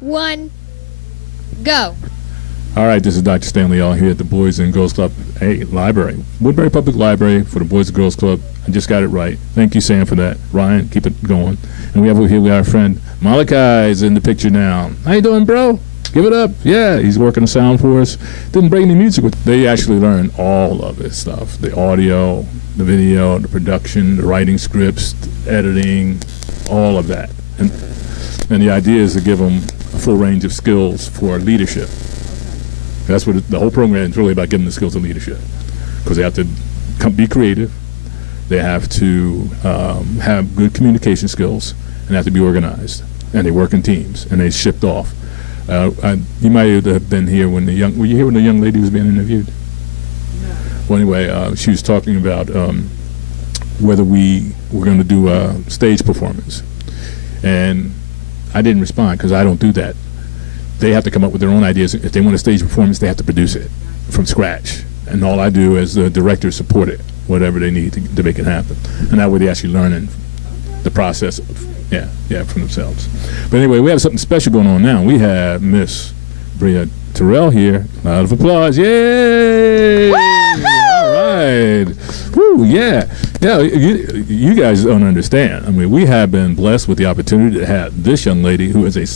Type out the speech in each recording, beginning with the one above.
1, go. All right, this is Dr. Stanley All here at the Boys and Girls Club, library. Woodbury Public Library for the Boys and Girls Club. I just got it right. Thank you, Sam, for that. Ryan, keep it going. And we have over here, we have our friend Malachi is in the picture now. How you doing, bro? Give it up. Yeah, he's working the sound for us. Didn't bring any music with. They actually learn all of this stuff. The audio, the video, the production, the writing scripts, the editing, all of that. And the idea is to give them a full range of skills for leadership. That's what the whole program is really about, giving them the skills of leadership. Because they have to be creative. They have to have good communication skills, and have to be organized. And they work in teams, and they shipped off. You might have been here when were you here when the young lady was being interviewed? No. Well, anyway, she was talking about whether we were going to do a stage performance. And I didn't respond because I don't do that. They have to come up with their own ideas. If they want a stage performance, they have to produce it from scratch. And all I do as the director is support it, whatever they need to make it happen. And that way they actually learn the process from themselves. But anyway, we have something special going on now. We have Miss Bria Terrell here. A lot of applause. Yay! All right. Woo, yeah. Yeah, you guys don't understand. I mean, we have been blessed with the opportunity to have this young lady who is a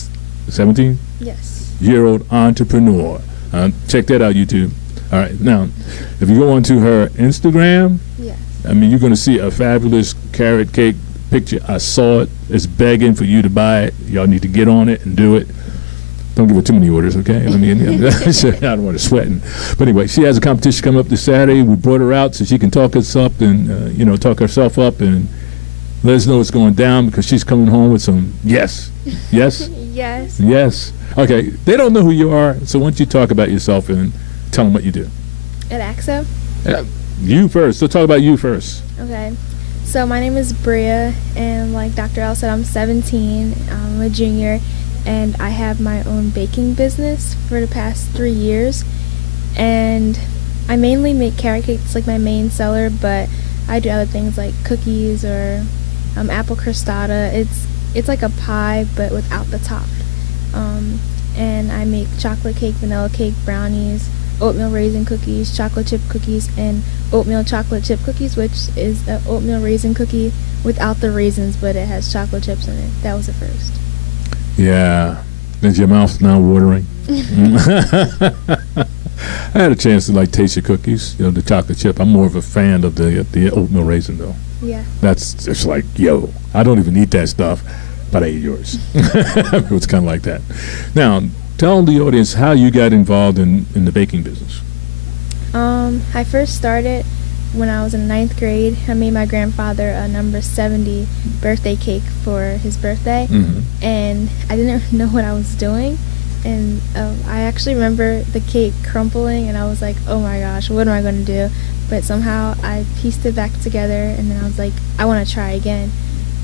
17? Yes. Year-old entrepreneur. Check that out, YouTube. All right. Now, if you go onto her Instagram, yes. I mean, you're going to see a fabulous carrot cake picture. I saw it. It's begging for you to buy it. Y'all need to get on it and do it. Don't give her too many orders, okay? I mean, I don't want her sweating. But anyway, she has a competition coming up this Saturday. We brought her out so she can talk us up and, talk herself up and let us know what's going down, because she's coming home with some yes. Yes? Yes. Yes. Okay. They don't know who you are, so why don't you talk about yourself and tell them what you do? At AXO? You first. So talk about you first. Okay. So my name is Bria, and like Dr. L said, I'm 17. I'm a junior, and I have my own baking business for the past 3 years. And I mainly make carrot cakes, like my main seller, but I do other things like cookies or apple crostata. It's like a pie, but without the top. And I make chocolate cake, vanilla cake, brownies, oatmeal raisin cookies, chocolate chip cookies, and oatmeal chocolate chip cookies, which is an oatmeal raisin cookie without the raisins, but it has chocolate chips in it. That was the first. Yeah. Is your mouth now watering? I had a chance to taste your cookies, the chocolate chip. I'm more of a fan of the oatmeal raisin, though. Yeah. That's it's like, yo, I don't even eat that stuff, but I eat yours. It's kind of like that. Now, tell the audience how you got involved in the baking business. I first started when I was in 9th grade. I made my grandfather a number 70 birthday cake for his birthday, and I didn't know what I was doing. And I actually remember the cake crumpling, and I was like, oh my gosh, what am I going to do? But somehow I pieced it back together, and then I was like, I want to try again.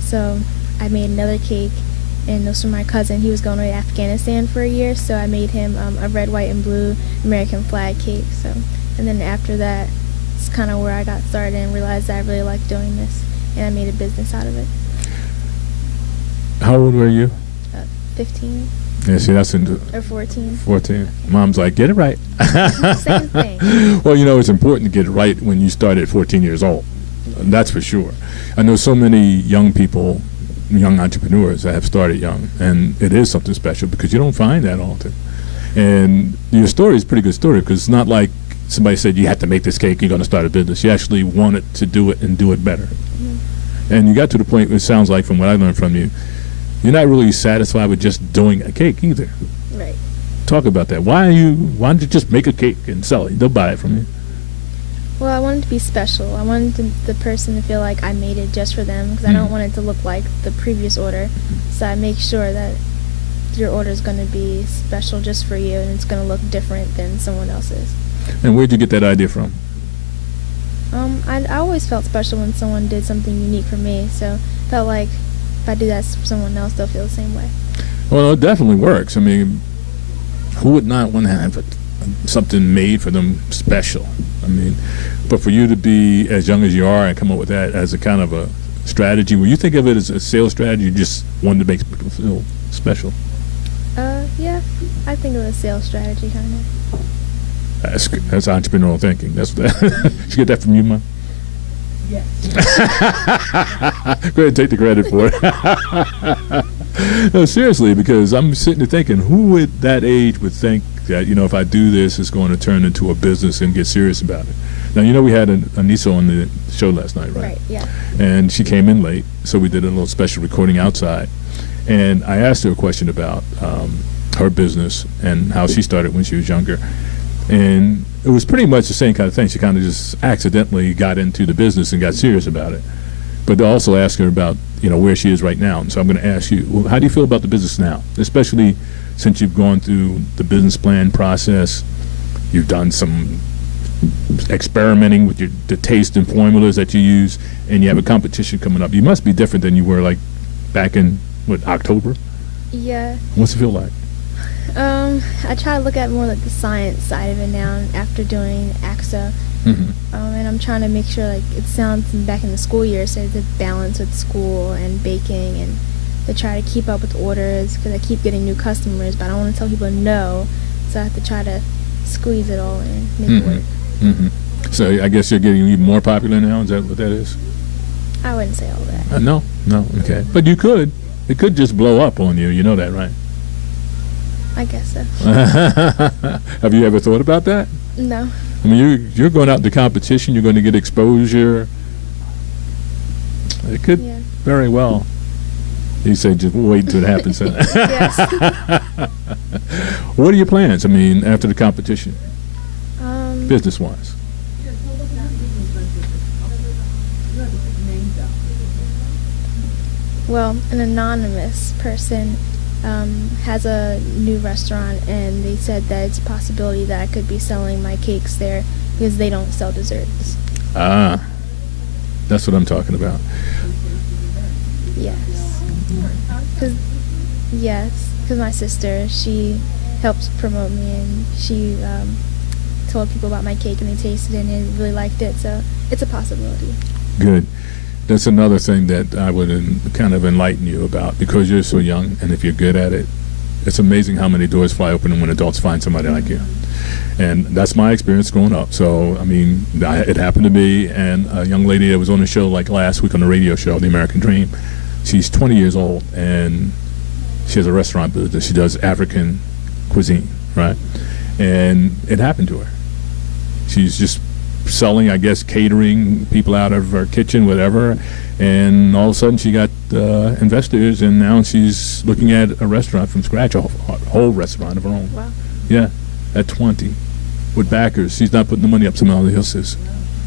So I made another cake, and this was my cousin. He was going away to Afghanistan for a year, so I made him a red, white, and blue American flag cake. And then after that, it's kind of where I got started and realized I really liked doing this, and I made a business out of it. How old were you? 15. Yeah, see, that's or 14. 14. Okay. Mom's like, get it right. Same thing. Well, it's important to get it right when you start at 14 years old. That's for sure. I know so many young people, young entrepreneurs that have started young, and it is something special because you don't find that often. And your story is a pretty good story, because it's not like somebody said you have to make this cake, you're going to start a business. You actually wanted to do it and do it better. And you got to the point, it sounds like from what I learned from you, you're not really satisfied with just doing a cake either. Right. Talk about that. Why don't you just make a cake and sell it? They'll buy it from you. Well, I wanted to be special. I wanted the person to feel like I made it just for them, because I don't want it to look like the previous order. So I make sure that your order is going to be special just for you, and it's going to look different than someone else's. And where'd you get that idea from? I always felt special when someone did something unique for me, so I felt like if I do that for someone else, they'll feel the same way. Well, it definitely works. I mean, who would not want to have something made for them special? I mean, but for you to be as young as you are and come up with that as a kind of a strategy, when you think of it as a sales strategy, you just wanted to make people feel special? I think of a sales strategy kind of. That's entrepreneurial thinking. That's that. Did you get that from you, Mom? Yes. Go ahead and take the credit for it. No, seriously, because I'm sitting there thinking, who at that age would think that, if I do this, it's going to turn into a business and get serious about it? Now, we had Anissa on the show last night, right? Right, yeah. And she came in late, so we did a little special recording outside. And I asked her a question about her business and how she started when she was younger. And it was pretty much the same kind of thing. She kind of just accidentally got into the business and got serious about it. But I also asked her about, where she is right now. And so I'm going to ask you, well, how do you feel about the business now? Especially since you've gone through the business plan process, you've done some experimenting with the taste and formulas that you use, and you have a competition coming up. You must be different than you were, like, back in, October? Yeah. What's it feel like? I try to look at more like the science side of it now after doing AXA. Mm-hmm. And I'm trying to make sure like it sounds back in the school year, so to balance with school and baking and to try to keep up with orders because I keep getting new customers, but I don't want to tell people no, so I have to try to squeeze it all in, make it work. Mm-hmm. So I guess you're getting even more popular now. Is that what that is? I wouldn't say all that. No, okay. But you could. It could just blow up on you. You know that, right? I guess so. Have you ever thought about that? No. I mean, you're going out to competition. You're going to get exposure. It could very well. You say just wait until it happens. Yes. What are your plans? I mean, after the competition, business-wise. Well, an anonymous person has a new restaurant, and they said that it's a possibility that I could be selling my cakes there because they don't sell desserts. Ah, that's what I'm talking about. Yes. Because my sister, she helps promote me, and she told people about my cake, and they tasted it, and they really liked it, so it's a possibility. Good. That's another thing that I would kind of enlighten you about, because you're so young, and if you're good at it, it's amazing how many doors fly open when adults find somebody like you. And that's my experience growing up. So, I mean, it happened to me, and a young lady that was on the show like last week on the radio show, The American Dream, she's 20 years old, and she has a restaurant business. She does African cuisine, right? And it happened to her. She's just selling, I guess, catering people out of her kitchen, whatever, and all of a sudden she got investors, and now she's looking at a restaurant from scratch, a whole restaurant of her own. Wow. Yeah, at 20, with backers. She's not putting the money up, somebody else is.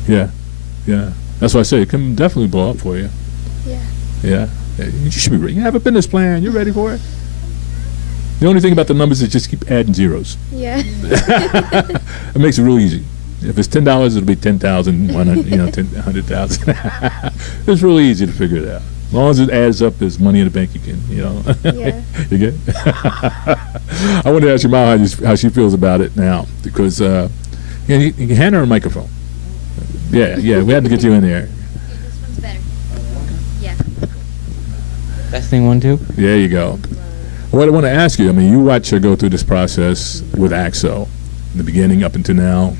Yeah. That's why I say it can definitely blow up for you. Yeah. You should be ready. You have a business plan. You're ready for it. The only thing about the numbers is just keep adding zeros. Yeah. It makes it real easy. If it's $10, it'll be 10,000, 100,000. It's really easy to figure it out. As long as it adds up, there's money in the bank. You can, Yeah. You get? I want to ask your mom how she feels about it now, because you can hand her a microphone. Yeah, we had to get you in there. This one's better. Yeah. Testing 1, 2. There you go. What I want to ask you, I mean, you watch her go through this process with AXO, in the beginning up until now,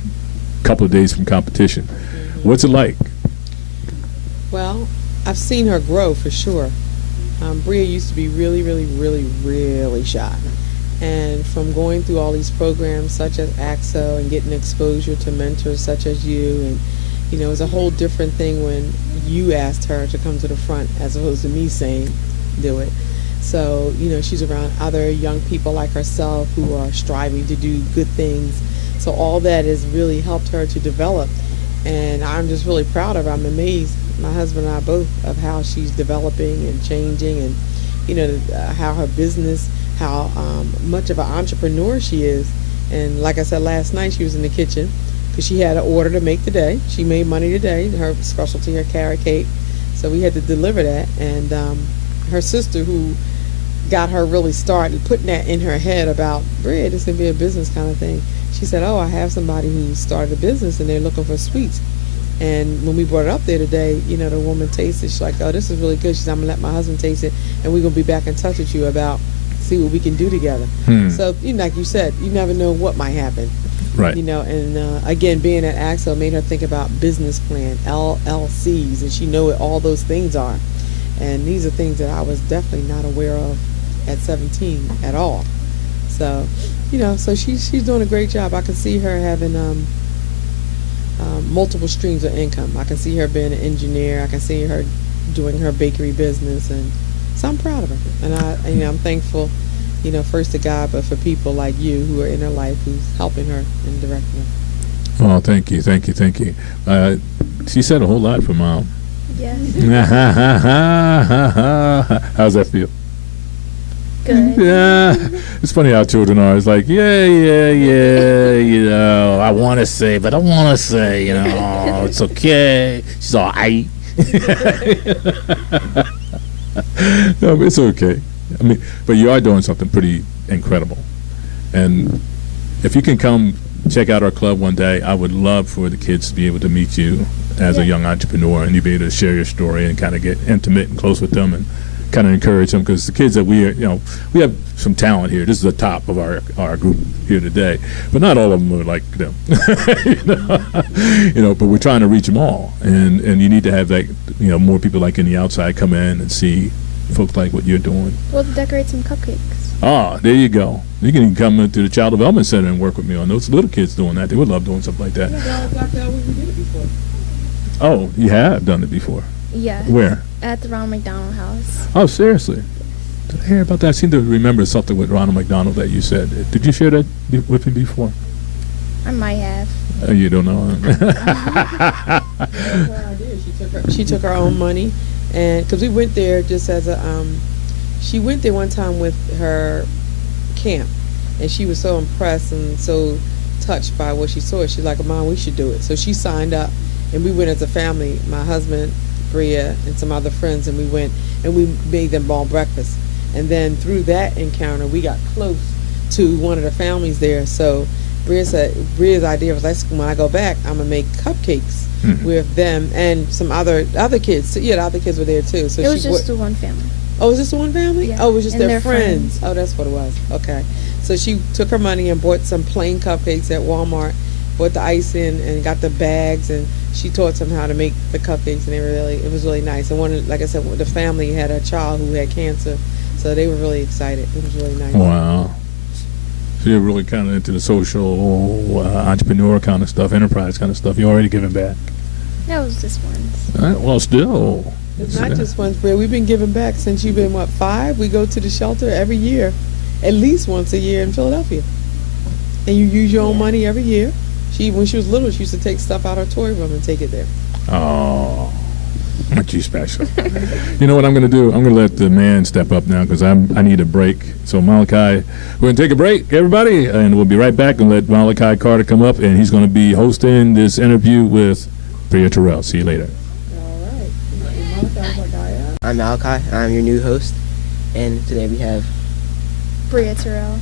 a couple of days from competition. What's it like? Well, I've seen her grow for sure. Bria used to be really, really, really, really shy. And from going through all these programs such as AXO and getting exposure to mentors such as you, and it was a whole different thing when you asked her to come to the front as opposed to me saying, do it. So, she's around other young people like herself who are striving to do good things. So all that has really helped her to develop. And I'm just really proud of her. I'm amazed, my husband and I both, of how she's developing and changing, and, how her business, how much of an entrepreneur she is. And like I said last night, she was in the kitchen because she had an order to make today. She made money today, her specialty, her carrot cake. So we had to deliver that. And her sister, who got her really started putting that in her head about, Bria, this can be a business kind of thing. She said, I have somebody who started a business and they're looking for sweets. And when we brought it up there today, the woman tasted, she's like, oh, this is really good. She said, I'm going to let my husband taste it, and we're going to be back in touch with you about see what we can do together. So, like you said, you never know what might happen. Right. And again, being at Axel made her think about business plan, LLCs, and she know what all those things are. And these are things that I was definitely not aware of at 17 at all. So, so she's doing a great job. I can see her having multiple streams of income. I can see her being an engineer. I can see her doing her bakery business, and so I'm proud of her. And I'm thankful, first to God, but for people like you who are in her life, who's helping her and directing her. Oh, thank you. She said a whole lot for Mom. Yes. How's that feel? Good. Yeah, it's funny how children are. It's like, yeah, I want to say, but I want to say, it's okay. She's all right. No, it's okay. I mean, but you are doing something pretty incredible. And if you can come check out our club one day, I would love for the kids to be able to meet you as a young entrepreneur, and you be able to share your story and kind of get intimate and close with them and kind of encourage them, because the kids that we have some talent here. This is the top of our group here today, but not all of them are like them. But we're trying to reach them all, and you need to have that, more people like in the outside come in and see folks like what you're doing. We'll decorate some cupcakes. Ah, there you go. You can even come into the Child Development Center and work with me on those little kids doing that. They would love doing something like that. We did it before. Oh, you have done it before? Yeah. Where? At the Ronald McDonald House. Oh, seriously? Did I hear about that? I seem to remember something with Ronald McDonald that you said. Did you share that with me before? I might have. You don't know? She took her own money, and because we went there just as a, she went there one time with her camp, and she was so impressed and so touched by what she saw. She's like, Mom, we should do it. So she signed up, and we went as a family, my husband, Bria, and some other friends, and we went and we made them all breakfast. And then through that encounter, we got close to one of the families there. So Bria's idea was, when I go back, I'm gonna make cupcakes with them and some other kids. So, the other kids were there too. So it was just the one family. Oh, was this the one family? Yeah. Oh, it was just And their their friends. friends. Oh, that's what it was. Okay. So she took her money and bought some plain cupcakes at Walmart, bought the icing and got the bags, and she taught them how to make the cupcakes, and it was really nice. And like I said, the family had a child who had cancer, so they were really excited. It was really nice. Wow. So you're really kind of into the social, entrepreneur kind of stuff, enterprise kind of stuff. You're already giving back. That was just once. Well, still. It's not just once, Bria. We've been giving back since you've been, 5? We go to the shelter every year, at least once a year in Philadelphia. And you use your own money every year. When she was little, she used to take stuff out of her toy room and take it there. Oh, aren't you special? You know what I'm going to do? I'm going to let the man step up now, because I need a break. So Malachi, we're going to take a break, everybody, and we'll be right back and let Malachi Carter come up, and he's going to be hosting this interview with Bria Terrell. See you later. All right. I'm Malachi. I'm your new host, and today we have Bria Terrell.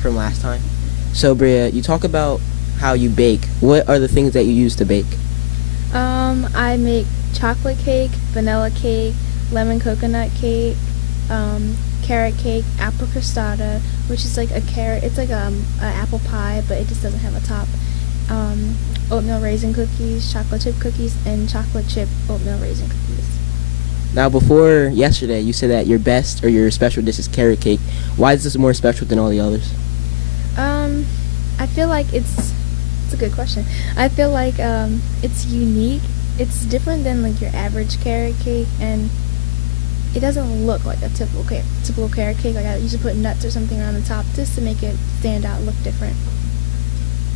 from last time. So Bria, you talk about how you bake. What are the things that you use to bake? I make chocolate cake, vanilla cake, lemon coconut cake, carrot cake, apple crostata, which is like a carrot. It's like a apple pie, but it just doesn't have a top. Oatmeal raisin cookies, chocolate chip cookies, and chocolate chip oatmeal raisin cookies. Now, before yesterday, you said that your best or your special dish is carrot cake. Why is this more special than all the others? I feel like it's a good question. I feel like it's unique. It's different than like your average carrot cake, and it doesn't look like a typical carrot cake. Like I usually put nuts or something around the top just to make it stand out, look different.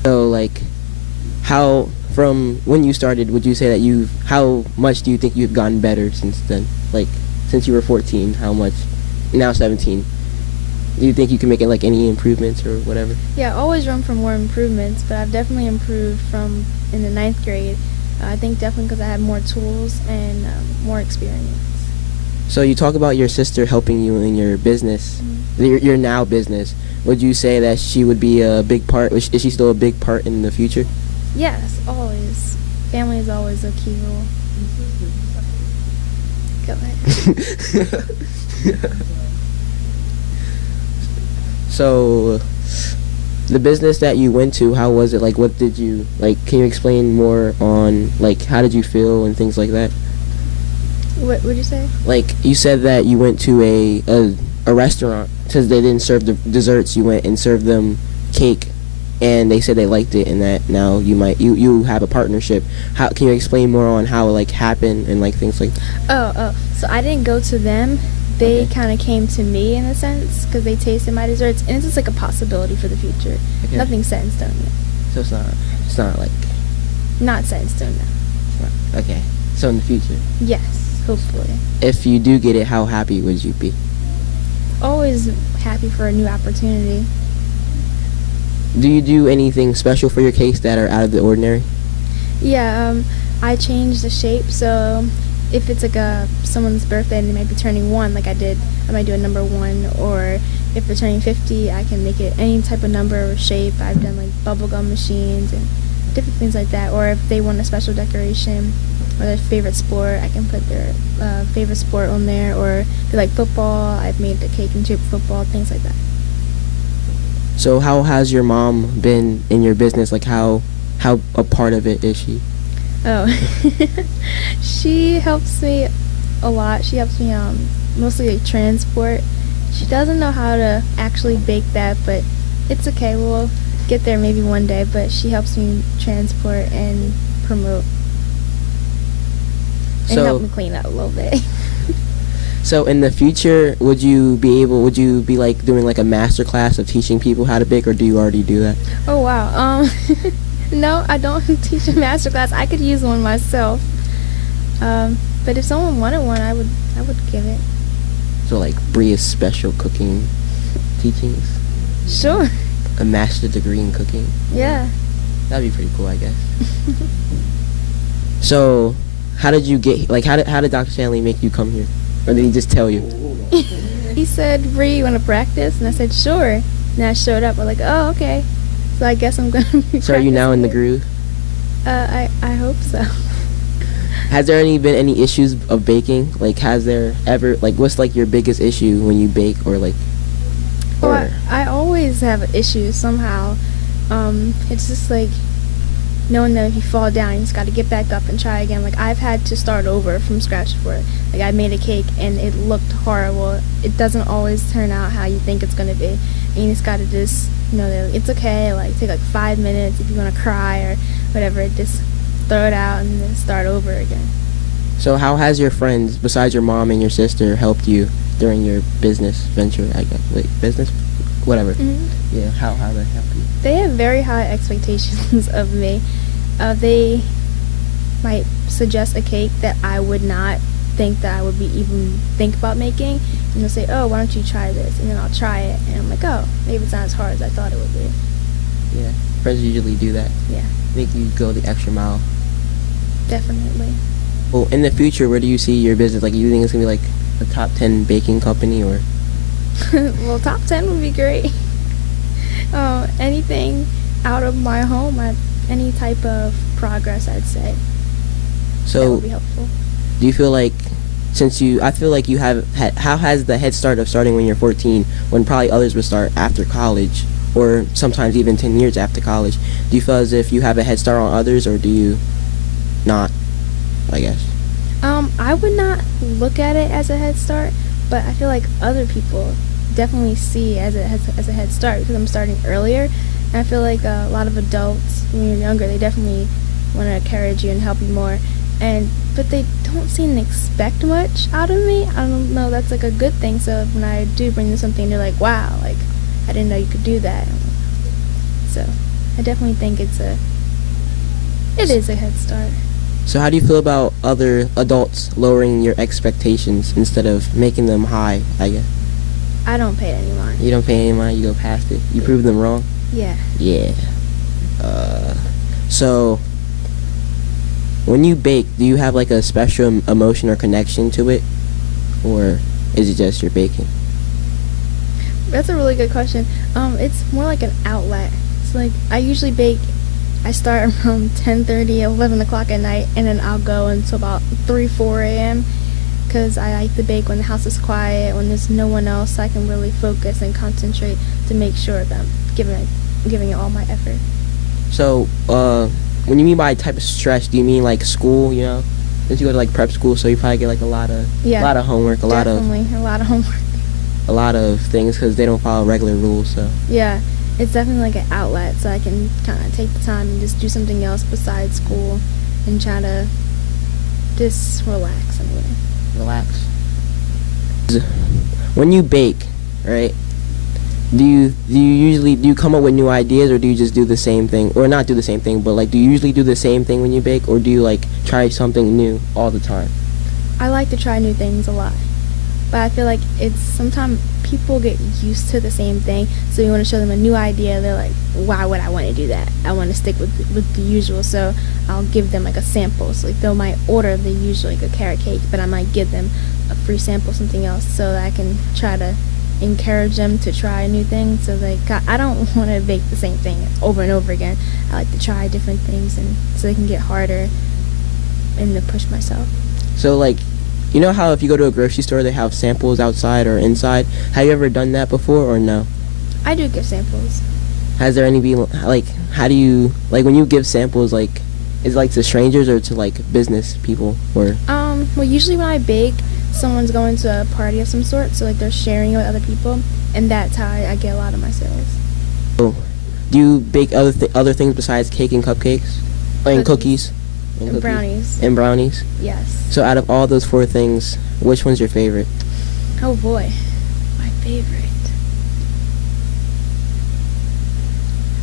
So, like, how from when you started, would you say that how much do you think you've gotten better since then? Like, since you were 14, how much? Now 17. Do you think you can make it like any improvements or whatever? Yeah, always room for more improvements, but I've definitely improved from in the 9th grade. I think definitely because I have more tools and more experience. So you talk about your sister helping you in your business, your now business. Would you say that she would be a big part? Is she still a big part in the future? Yes, always. Family is always a key role. Go ahead. So, the business that you went to, how was it? Like, what did you, like, can you explain more on, like, how did you feel and things like that? What would you say? Like, you said that you went to a restaurant, because they didn't serve the desserts, you went and served them cake, and they said they liked it, and that now you have a partnership. How can you explain more on how it, like, happened and, like, things like that? So I didn't go to them. They Okay. kind of came to me in a sense because they tasted my desserts, and it's just like a possibility for the future. Okay. Nothing's set in stone yet. So it's not like, Not set in stone now. it's not, okay. So in the future, Yes, hopefully. if you do get it, how happy would you be? Always happy for a new opportunity. Do you do anything special for your cakes that are out of the ordinary? Yeah, I changed the shape, so if it's like someone's birthday and they might be turning 1, like I did, I might do a number 1, or if they're turning 50, I can make it any type of number or shape. I've done like bubblegum machines and different things like that, or if they want a special decoration or their favorite sport, I can put their favorite sport on there, or if they like football, I've made the cake in shape of football, things like that. So how has your mom been in your business? Like, how a part of it is she? Oh, she helps me a lot. She helps me mostly like transport. She doesn't know how to actually bake that, but it's okay. We'll get there maybe one day, but she helps me transport and promote. And help me clean up a little bit. So in the future, would you be like doing like a master class of teaching people how to bake, or do you already do that? Oh wow. No, I don't teach a master class. I could use one myself. But if someone wanted one, I would give it. So like Bria's special cooking teachings, Sure. a master degree in cooking. Yeah. That'd be pretty cool, I guess. So, how did you get, like, how did Dr. Stanley make you come here? Or did he just tell you? He said, "Bri, you want to practice?" And I said, "Sure." And I showed up. I'm like, "Oh, okay." So I guess I'm gonna be. So are you now in the practicing. groove? I hope so. Has there been any issues of baking? Like, has there ever, like, what's like your biggest issue when you bake, or like, Oh, or I always have issues somehow. It's just like knowing that if you fall down, you just got to get back up and try again. Like, I've had to start over from scratch for it. Like, I made a cake and it looked horrible. It doesn't always turn out how you think it's going to be. And you just got to just, that it's okay. Like, take like 5 minutes if you want to cry or whatever. Just throw it out and then start over again. So how has your friends, besides your mom and your sister, helped you during your business venture, I guess? Like, business? Whatever. Mm-hmm. Yeah, how they help you? They have very high expectations of me. They might suggest a cake that I would not think that I would be even think about making, and they'll say, "Oh, why don't you try this?" And then I'll try it, and I'm like, "Oh, maybe it's not as hard as I thought it would be." Yeah, friends usually do that. Yeah, Make you go the extra mile. definitely. Well, in the future, where do you see your business? Like, you think it's gonna be like a top 10 baking company, or? Well, top 10 would be great. Anything out of my home, any type of progress, I'd say. That So, would be helpful. do you feel like, I feel like you have, how has the head start of starting when you're 14, when probably others would start after college, or sometimes even 10 years after college? Do you feel as if you have a head start on others, or do you not, I guess? I would not look at it as a head start, but I feel like other people definitely see as a head start because I'm starting earlier. And I feel like a lot of adults, when you're younger, they definitely want to encourage you and help you more. But they don't seem to expect much out of me. I don't know, that's like a good thing. So when I do bring them something, they're like, "Wow, like I didn't know you could do that." So I definitely think it is a head start. So how do you feel about other adults lowering your expectations instead of making them high, I guess? I don't pay any mind. You don't pay any mind, you go past it. You prove them wrong? Yeah. Yeah. So, when you bake, do you have like a special emotion or connection to it? Or is it just your baking? That's a really good question. It's more like an outlet. It's like I usually bake. I start around 10:30, 11 o'clock at night, and then I'll go until about 3, 4 a.m. because I like to bake when the house is quiet, when there's no one else, so I can really focus and concentrate to make sure that I'm giving it all my effort. So, when you mean by type of stress, do you mean like school? You know, since you go to like prep school, so you probably get like a lot of homework, a lot of homework. a lot of things because they don't follow regular rules. So Yeah, it's definitely like an outlet, so I can kind of take the time and just do something else besides school and try to just relax in a way. relax. When you bake, right? Do you come up with new ideas, or do you just do the same thing, or not do the same thing, but like do you usually do the same thing when you bake, or do you like try something new all the time? I like to try new things a lot, but I feel like it's sometimes people get used to the same thing, so you want to show them a new idea. They're like, why would I want to do that? I want to stick with the usual, so I'll give them like a sample. So like they might order the usual, like a carrot cake, but I might give them a free sample of something else, so that I can try to encourage them to try new things. So like I don't want to bake the same thing over and over again. I like to try different things, and so they can get harder and to push myself. So like, you know how if you go to a grocery store they have samples outside or inside? Have you ever done that before or no? I do give samples. Has there any be like, how do you like when you give samples, like is it like to strangers or to like business people, or Well, usually when I bake, someone's going to a party of some sort, so like they're sharing it with other people, and that's how I get a lot of my sales. do you bake other things besides cake and cupcakes and cookies And brownies. and brownies? Yes. So out of all those 4 things, which one's your favorite? Oh boy, my favorite.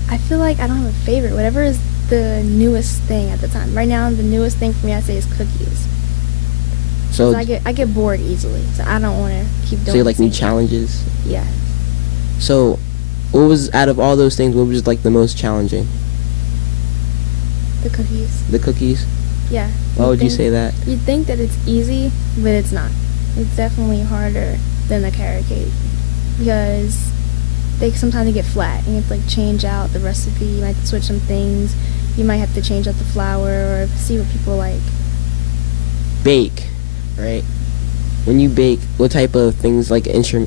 I feel like I don't have a favorite. Whatever is the newest thing at the time. Right now, the newest thing for me, I'd say, is cookies. So, 'Cause I get bored easily, so I don't want to keep doing. so you like the new same challenges? thing. Yeah. So what was, out of all those things, what was like the most challenging? The cookies. The cookies? Yeah. Why would you say that? You'd think that it's easy, but it's not. It's definitely harder than the carrot cake, because they sometimes get flat, and you have to like change out the recipe. You might have to switch some things. You might have to change out the flour or see what people like. Bake, right? When you bake, what type of things, like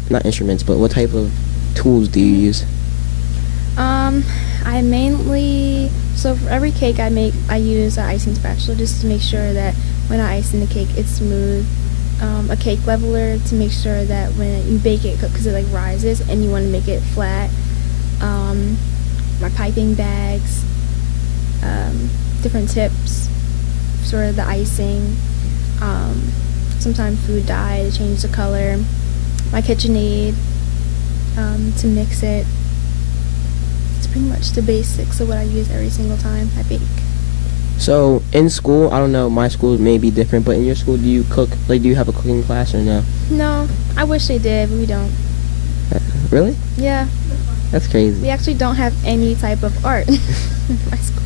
not instruments, but what type of tools do you use? I mainly, so for every cake I make, I use an icing spatula just to make sure that when I ice in the cake, it's smooth. A cake leveler to make sure that when you bake it, because it like rises and you want to make it flat. My piping bags, different tips for the icing. Sometimes food dye to change the color. My KitchenAid to mix it. It's pretty much the basics of what I use every single time I bake. So in school, I don't know, my school may be different, but in your school, do you cook? Like, do you have a cooking class or no? No, I wish they did, but we don't. Really? Yeah, That's crazy. we actually don't have any type of art in my school.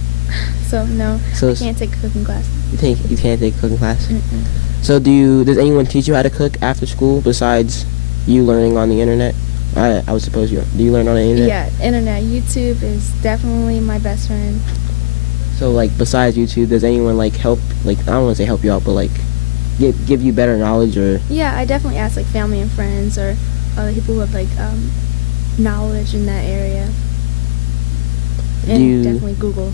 So no, So I can't take a cooking class. You can't take a cooking class? Mm-mm. So does anyone teach you how to cook after school besides you learning on the internet? I would suppose do you learn on the internet? Yeah, internet, YouTube is definitely my best friend. So like besides YouTube, does anyone like help, like I don't want to say help you out, but like give you better knowledge, or? Yeah, I definitely ask like family and friends or other people who have like knowledge in that area. And definitely Google.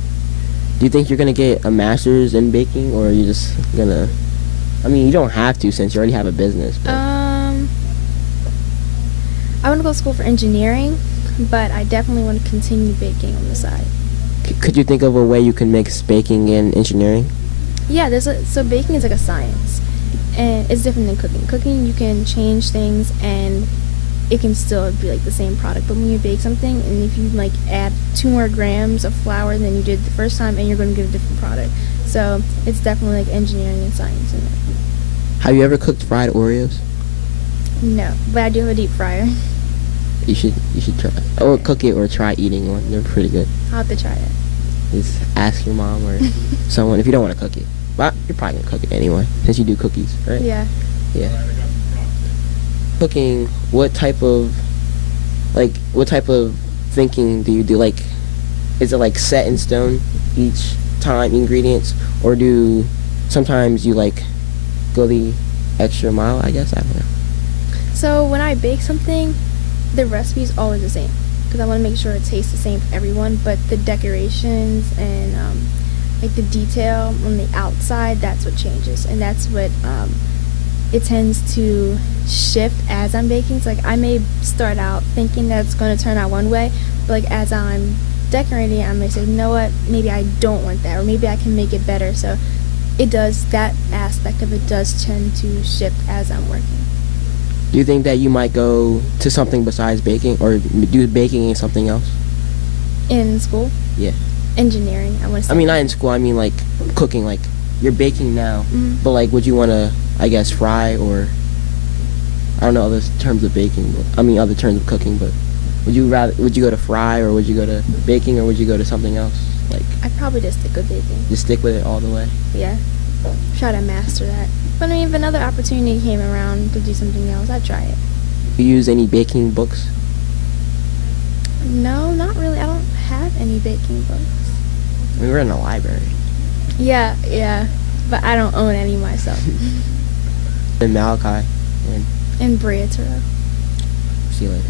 Do you think you're gonna get a master's in baking, or are you just gonna? I mean, you don't have to since you already have a business. But. I want to go to school for engineering, but I definitely want to continue baking on the side. Could you think of a way you can mix baking and engineering? Yeah, so baking is like a science, and it's different than cooking. Cooking, you can change things, and it can still be like the same product. But when you bake something, and if you like add 2 more grams of flour than you did the first time, and you're going to get a different product. So it's definitely like engineering and science in it. Have you ever cooked fried Oreos? No, but I do have a deep fryer. You should try, or cook it, or try eating one. They're pretty good. I'll have to try it. Just ask your mom or someone if you don't want to cook it. But you're probably gonna cook it anyway, since you do cookies, right? Yeah. Yeah. Cooking, what type of thinking do you do? Like, is it like set in stone each time ingredients, or do sometimes you like go the extra mile, I guess. I don't know. So when I bake something, the recipe is always the same because I want to make sure it tastes the same for everyone. But the decorations and like the detail on the outside, that's what changes, and that's what it tends to shift as I'm baking. So like I may start out thinking that it's going to turn out one way, but like as I'm decorating, I may say, you know what, maybe I don't want that, or maybe I can make it better. So it does, that aspect of it does tend to shift as I'm working. Do you think that you might go to something besides baking, or do baking and something else? In school? Yeah. Engineering, I want to say. I mean, not in school. I mean, like cooking. Like you're baking now, but like, would you want to, I guess, fry, or I don't know other terms of baking. But, I mean, other terms of cooking. But would you go to fry, or would you go to baking, or would you go to something else? Like I'd probably just stick with baking. just stick with it all the way. Yeah. Try to master that. But I mean, if another opportunity came around to do something else, I'd try it. Do you use any baking books? No, not really. I don't have any baking books. I mean, we're in a library. Yeah. But I don't own any myself. In Malachi. And In Bria Interview. see you later.